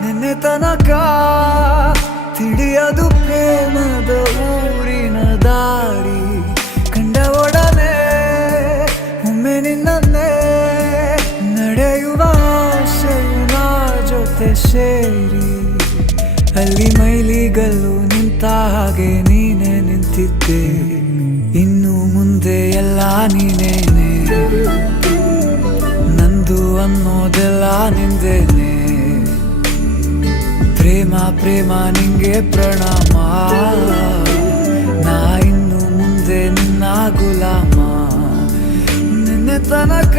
ನಿನ್ನೆ ತನಕ ತಿಳಿಯದು ಪ್ರೇಮದ ಊರಿನ ದಾರಿ. ಕಂಡ ಒಡನೆ ಒಮ್ಮೆ ನಿನ್ನೇ ನಡೆಯುವ ಆಸೆಯ ಜೊತೆ ಸೇರಿ, ಅಲ್ಲಿ ಮೈಲಿಗಲ್ಲು ನಿಂತ ಹಾಗೆ ನೀನೆ ನಿಂತಿದ್ದೆ. ಇನ್ನು ಮುಂದೆ ಎಲ್ಲ ನೀನೇನೆ, ನಂದು ಅನ್ನೋದೆಲ್ಲ ನಿಂದೇನೆ. ಪ್ರೇಮ ಪ್ರೇಮ ನಿಂಗೆ ಪ್ರಣಾಮ, ನಾ ಇನ್ನು ಮುಂದೆ ನಿನ್ನ ಗುಲಾಮ. ನಿನ್ನೆ ತನಕ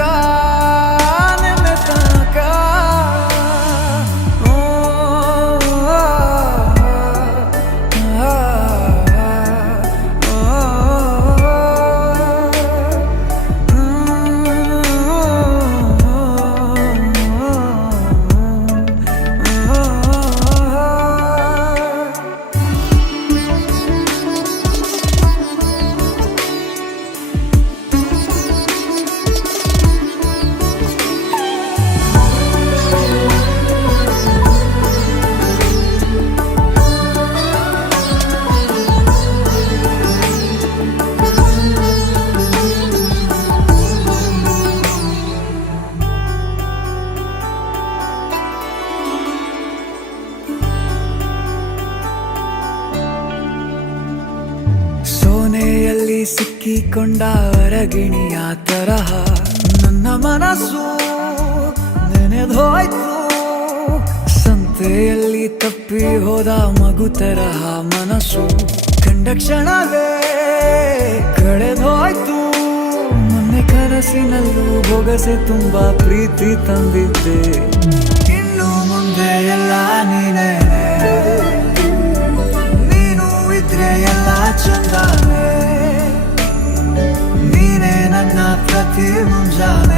ಸೋನೆಯಲ್ಲಿ ಸಿಕ್ಕಿಕೊಂಡ ಅರಗಿಣಿಯ ತರಹ ನನ್ನ ಮನಸ್ಸು ನೆನೆದೋಯ್ತು. ಸಂತೆಯಲ್ಲಿ ತಪ್ಪಿ ಹೋದ ಮಗು ತರಹ ಮನಸ್ಸು ಕಂಡ ಕ್ಷಣವೇ ಕಳೆದೋಯ್ತು. ಮೊನ್ನೆ ಕನಸಿನಲ್ಲೂ ಬೊಗಸೆ ತುಂಬಾ ಪ್ರೀತಿ ತಂದಿದ್ದೆ. ಇನ್ನು ಮುಂದೆ ಎಲ್ಲ ನೀನೇ, ಎಲ್ಲ ಚಂದಾನೆ. ನೀನೇ ನನ್ನ ಪ್ರತಿ ಮುಂಜಾನೆ.